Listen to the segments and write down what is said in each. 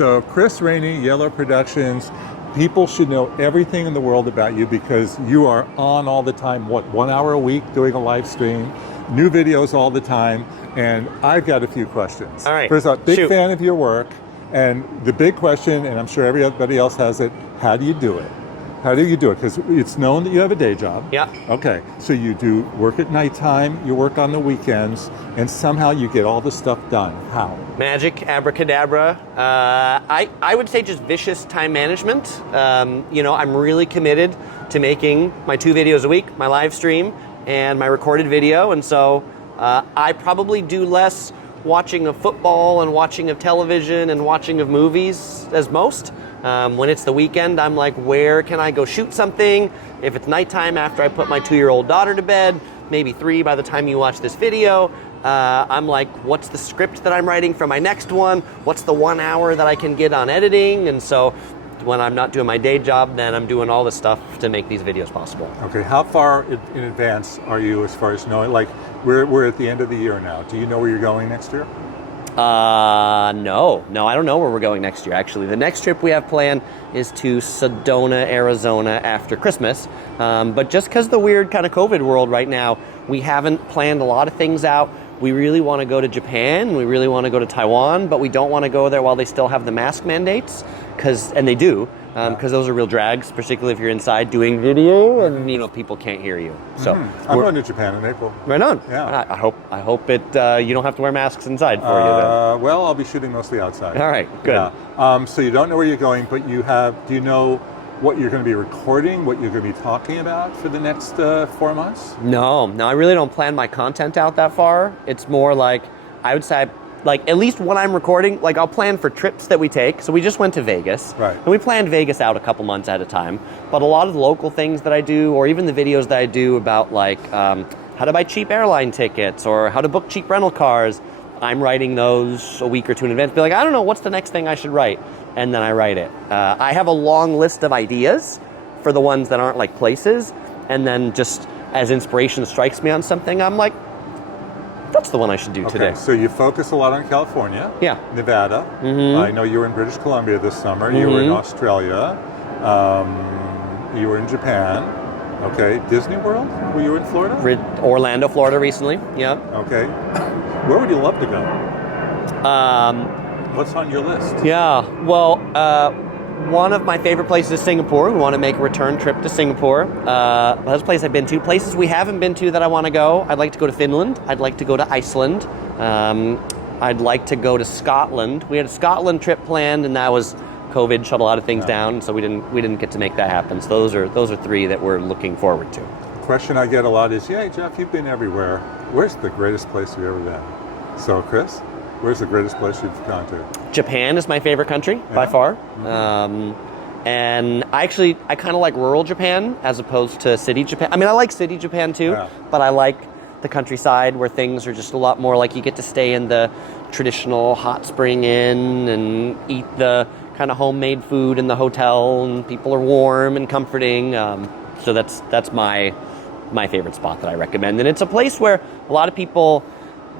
So Chris Raney, Yellow Productions. People should know everything in the world about you because you are on all the time. What, 1 hour a week doing a live stream, new videos all the time, and I've got a few questions. All right. First off, big Shoot. fan of your work, and the big question, and I'm sure everybody else has it, how do you do it? How do you do it? Because it's known that you have a day job. Yeah. Okay, so you do work at nighttime, you work on the weekends, and somehow you get all this stuff done. How? Magic, abracadabra. I would say just vicious time management. I'm really committed to making my 2 videos a week, my live stream and my recorded video. And so I probably do less watching of football and watching of television and watching of movies as most. When it's the weekend, I'm like, where can I go shoot something? If it's nighttime after I put my 2-year-old daughter to bed, maybe 3 by the time you watch this video, I'm like, what's the script that I'm writing for my next one? What's the 1 hour that I can get on editing? And so when I'm not doing my day job, then I'm doing all the stuff to make these videos possible. Okay, how far in advance are you as far as knowing? Like, we're at the end of the year now. Do you know where you're going next year? No, I don't know where we're going next year, actually. The next trip we have planned is to Sedona, Arizona after Christmas. But just because the weird kind of COVID world right now, we haven't planned a lot of things out. We really want to go to Japan, we really want to go to Taiwan, but we don't want to go there while they still have the mask mandates, and they do, because those are real drags, particularly if you're inside doing video and people can't hear you. So I'm going to Japan in April. Right on. Yeah. I hope it you don't have to wear masks inside for you then. Well, I'll be shooting mostly outside. All right, good. Yeah. So you don't know where you're going, but do you know what you're going to be recording, what you're going to be talking about for the next 4 months? No, I really don't plan my content out that far. It's more like, I would say, like, at least when I'm recording, like, I'll plan for trips that we take. So we just went to Vegas. Right. And we planned Vegas out a couple months at a time. But a lot of the local things that I do, or even the videos that I do about, like, how to buy cheap airline tickets or how to book cheap rental cars, I'm writing those a week or 2 in advance. Be like, I don't know, what's the next thing I should write? And then I write it. I have a long list of ideas for the ones that aren't like places. And then just as inspiration strikes me on something, I'm like, that's the one I should do today. So you focus a lot on California, Nevada. I know you were in British Columbia this summer. You were in Australia. You were in Japan. Okay, Disney World? Were you in Florida? Orlando, Florida recently, yeah. Okay. Where would you love to go? What's on your list? Yeah, well, one of my favorite places is Singapore. We want to make a return trip to Singapore. That's a place I've been to. Places we haven't been to that I want to go. I'd like to go to Finland. I'd like to go to Iceland. I'd like to go to Scotland. We had a Scotland trip planned, and that was COVID shut a lot of things down, so we didn't get to make that happen. So those are 3 that we're looking forward to. The question I get a lot is, yeah, Jeff, you've been everywhere. Where's the greatest place you've ever been? So, Chris, where's the greatest place you've gone to? Japan is my favorite country by far. And I kind of like rural Japan as opposed to city Japan. I mean, I like city Japan too, but I like the countryside where things are just a lot more like you get to stay in the traditional hot spring inn and eat the kind of homemade food in the hotel, and people are warm and comforting. So that's my favorite spot that I recommend. And it's a place where a lot of people,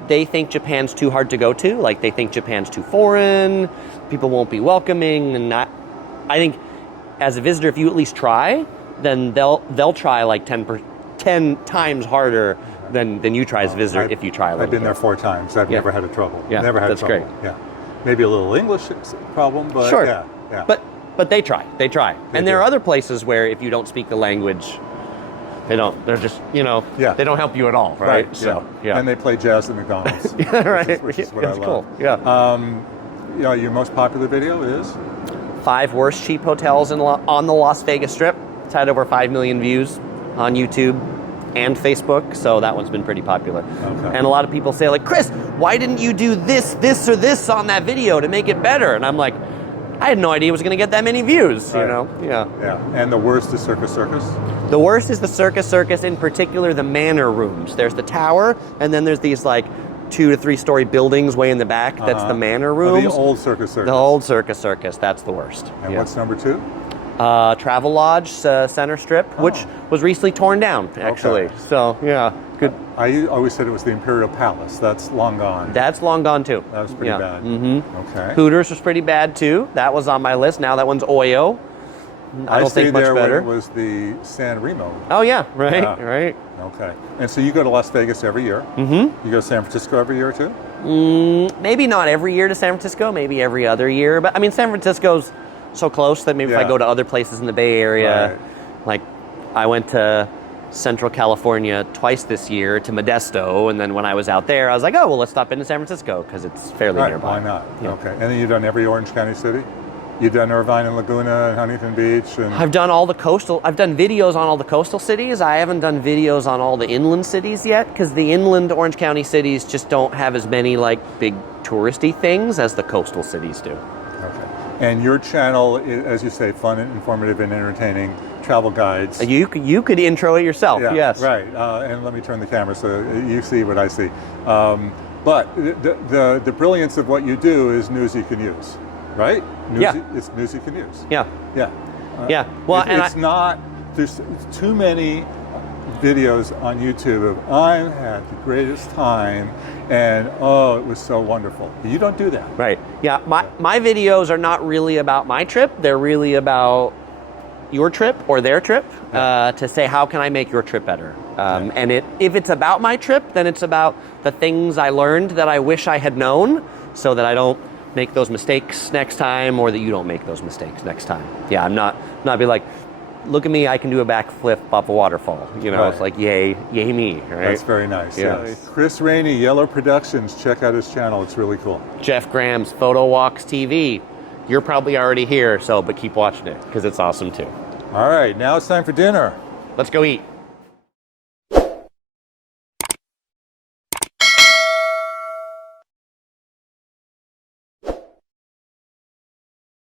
they think Japan's too hard to go to. Like, they think Japan's too foreign, people won't be welcoming, and I think as a visitor, if you at least try, then they'll try like 10 times harder than you try as a visitor if you try a little I've been there 4 times. I've never had a trouble. Yeah, never had that's trouble. Great. Yeah. Maybe a little English problem, but sure. yeah. But they try. And there are other places where if you don't speak the language, they're just, they don't help you at all, right? So, And they play jazz at McDonald's. Right. Which is what I love. Cool. Yeah. Your most popular video is? 5 worst cheap hotels on the Las Vegas Strip. It's had over 5 million views on YouTube and Facebook, so that one's been pretty popular. Okay. And a lot of people say, like, Chris, why didn't you do this, or this on that video to make it better? And I'm like, I had no idea it was going to get that many views, right. Yeah. And the worst is Circus Circus? The worst is the Circus, in particular the manor rooms. There's the tower, and then there's these, like, 2 to 3 story buildings way in the back. That's the manor rooms. The old Circus. The old Circus. That's the worst. And what's number 2? Travel Lodge Center Strip, which was recently torn down, actually. Okay. So, yeah, good. I always said it was the Imperial Palace. That's long gone. That's long gone, too. That was pretty bad. Okay. Hooters was pretty bad, too. That was on my list. Now that one's Oyo. I don't stayed think much there better. when it was the San Remo. Oh, yeah, right, Yeah. right. Okay. And so you go to Las Vegas every year. Mm-hmm. You go to San Francisco every year, too? Maybe not every year to San Francisco, maybe every other year. But, I mean, San Francisco's so close that maybe if I go to other places in the Bay Area, like I went to Central California twice this year to Modesto, and then when I was out there, I was like, oh, well, let's stop into San Francisco because it's fairly nearby. Why not? Yeah. Okay. And then you've done every Orange County city? You've done Irvine and Laguna and Huntington Beach? And I've done videos on all the coastal cities. I haven't done videos on all the inland cities yet because the inland Orange County cities just don't have as many like big touristy things as the coastal cities do. Okay. And your channel is, as you say, fun and informative and entertaining travel guides. You could intro it yourself, yes. Right. And let me turn the camera so you see what I see. But the brilliance of what you do is news you can use, right? It's news you can use. Yeah. Yeah. Yeah. Well, there's too many videos on YouTube of I had the greatest time and oh, it was so wonderful. You don't do that. Right. Yeah. My videos are not really about my trip. They're really about your trip or their trip to say, how can I make your trip better? And if it's about my trip, then it's about the things I learned that I wish I had known so that I don't make those mistakes next time or that you don't make those mistakes next time. Yeah, I'm not be like, look at me, I can do a backflip off a waterfall. You know, It's like, yay me, right? That's very nice. Yes. Chris Raney, Yellow Productions. Check out his channel. It's really cool. Jeff Graham's Photowalks TV. You're probably already here, but keep watching it because it's awesome too. All right, now it's time for dinner. Let's go eat.